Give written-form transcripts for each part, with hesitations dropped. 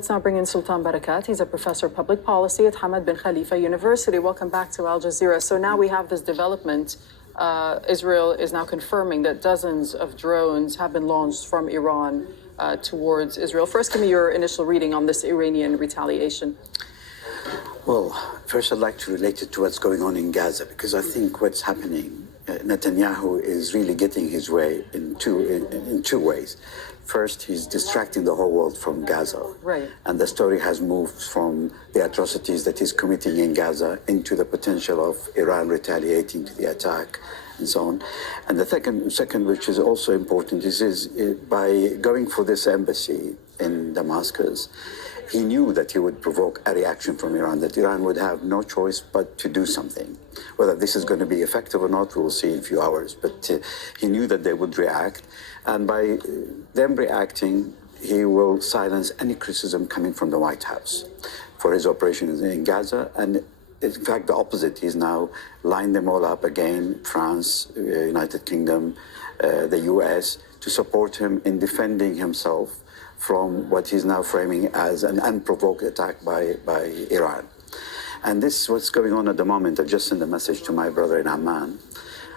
Let's now bring in Sultan Barakat. He's a professor of public policy at Hamad bin Khalifa University. Welcome back to Al Jazeera. So now we have this development. Israel is now confirming that dozens of drones have been launched from Iran towards Israel. First, give me your initial reading on this Iranian retaliation. Well, first I'd like to relate it to what's going on in Gaza, because I think what's happening, Netanyahu is really getting his way in two ways. First, he's distracting the whole world from Gaza. Right. And the story has moved from the atrocities that he's committing in Gaza into the potential of Iran retaliating to the attack and so on. And the second, which is also important, is by going for this embassy in Damascus, he knew that he would provoke a reaction from Iran, that Iran would have no choice but to do something. Whether this is going to be effective or not, we'll see in a few hours. But he knew that they would react. And by them reacting, he will silence any criticism coming from the White House for his operations in Gaza. And in fact, the opposite. He's now lined them all up again, France, United Kingdom, the US, to support him in defending himself from what he's now framing as an unprovoked attack by Iran. And this is what's going on at the moment. I just sent a message to my brother in Amman,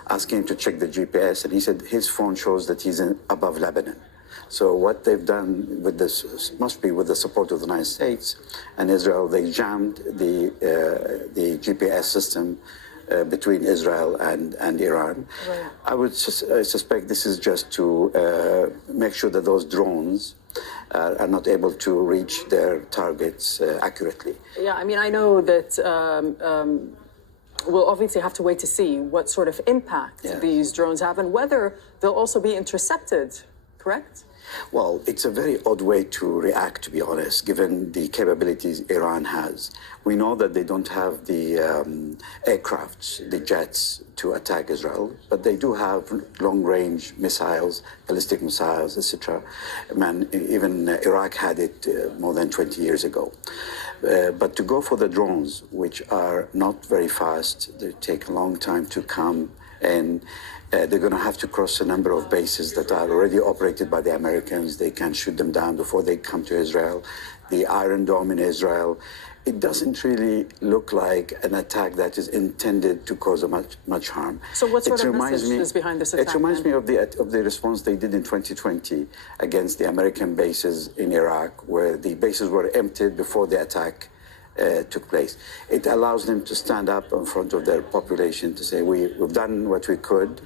asking him to check the GPS, and he said his phone shows that he's above Lebanon. So what they've done with this must be with the support of the United States and Israel. They jammed the GPS system between Israel and Iran. Right. I would suspect this is just to make sure that those drones are not able to reach their targets accurately. Yeah, I mean, I know that we'll obviously have to wait to see what sort of impact these drones have and whether they'll also be intercepted, correct? Well, it's a very odd way to react, to be honest, given the capabilities Iran has. We know that they don't have the aircrafts, the jets to attack Israel, but they do have long-range missiles, ballistic missiles, etc. Even Iraq had it more than 20 years ago. But to go for the drones, which are not very fast, they take a long time to come, and they're going to have to cross a number of bases that are already operated by the Americans. They can shoot them down before they come to Israel. The Iron Dome in Israel, it doesn't really look like an attack that is intended to cause much harm. So what sort of message is behind this attack? It reminds me of the response they did in 2020 against the American bases in Iraq, where the bases were emptied before the attack took place. It allows them to stand up in front of their population to say, we've done what we could,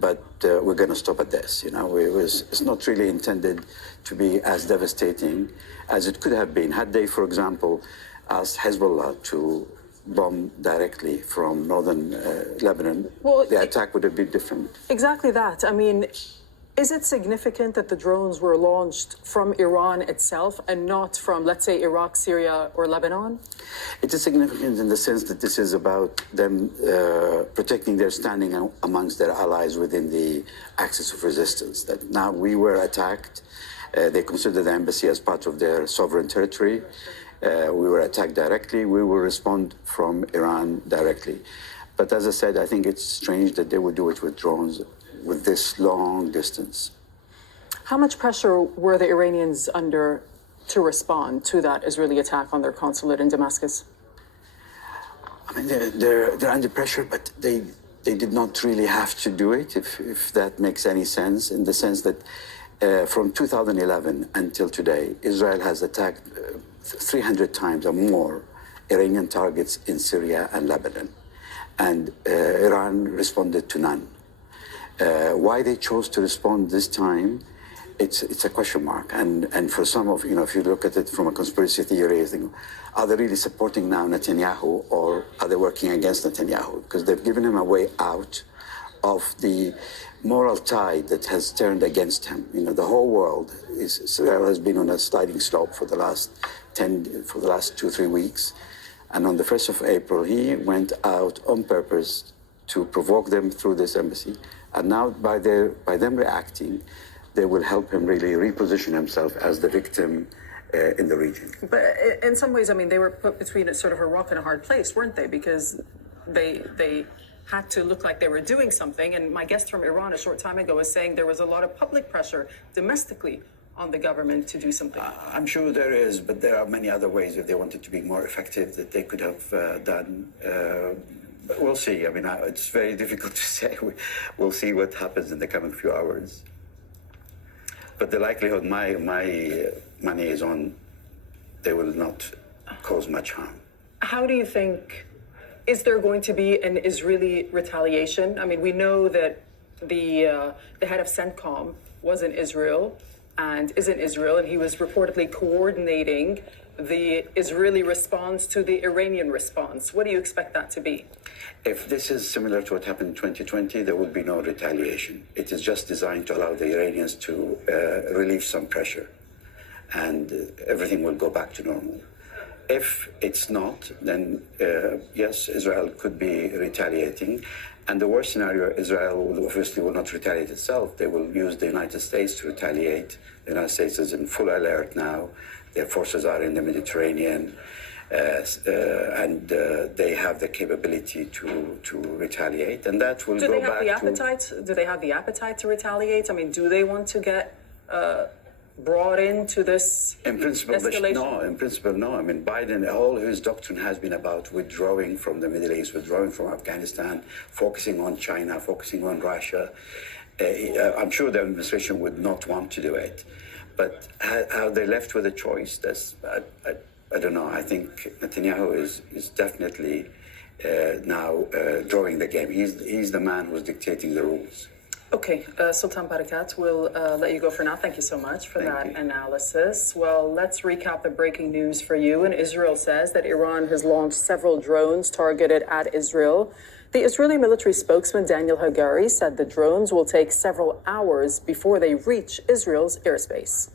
but we're going to stop at this. You know, it's not really intended to be as devastating as it could have been. Had they, for example, asked Hezbollah to bomb directly from northern Lebanon, the attack would have been different. Exactly that. I mean, is it significant that the drones were launched from Iran itself and not from, let's say, Iraq, Syria, or Lebanon? It is significant in the sense that this is about them protecting their standing amongst their allies within the axis of resistance. That now we were attacked. They consider the embassy as part of their sovereign territory. We were attacked directly. We will respond from Iran directly. But as I said, I think it's strange that they would do it with drones with this long distance. How much pressure were the Iranians under to respond to that Israeli attack on their consulate in Damascus? I mean, they're under pressure, but they did not really have to do it, if that makes any sense, in the sense that from 2011 until today, Israel has attacked 300 times or more Iranian targets in Syria and Lebanon, and Iran responded to none. Why they chose to respond this time, it's a question mark. And for some of, if you look at it from a conspiracy theory, you think, are they really supporting now Netanyahu, or are they working against Netanyahu? Because they've given him a way out of the moral tide that has turned against him. The whole world, Israel has been on a sliding slope for the last 2-3 weeks. And on the 1st of April, he went out on purpose to provoke them through this embassy. And now by them reacting, they will help him really reposition himself as the victim in the region. But in some ways, I mean, they were put between a sort of a rock and a hard place, weren't they? Because they had to look like they were doing something. And my guest from Iran a short time ago was saying there was a lot of public pressure domestically on the government to do something? I'm sure there is, but there are many other ways if they wanted to be more effective that they could have done. But we'll see. I mean, it's very difficult to say. We'll see what happens in the coming few hours. But the likelihood, my money is on, they will not cause much harm. How do you think, is there going to be an Israeli retaliation? I mean, we know that the head of CENTCOM was in Israel and is in Israel, and he was reportedly coordinating the Israeli response to the Iranian response. What do you expect that to be? If this is similar to what happened in 2020, there will be no retaliation. It is just designed to allow the Iranians to relieve some pressure, and everything will go back to normal. If it's not, then yes, Israel could be retaliating. And the worst scenario, Israel obviously will not retaliate itself. They will use the United States to retaliate. The United States is in full alert now. Their forces are in the Mediterranean, and they have the capability to retaliate. And that will go back to... Do they have the appetite to retaliate? I mean, do they want to get brought into this escalation? No. In principle, no. I mean, Biden, all his doctrine has been about withdrawing from the Middle East, withdrawing from Afghanistan, focusing on China, focusing on Russia. I'm sure the administration would not want to do it. But how they left with a choice, I don't know. I think Netanyahu is definitely now drawing the game. He's the man who's dictating the rules. Okay, Sultan Barakat, we'll let you go for now. Thank you so much for that analysis. Well, let's recap the breaking news for you. And Israel says that Iran has launched several drones targeted at Israel. The Israeli military spokesman Daniel Hagari said the drones will take several hours before they reach Israel's airspace.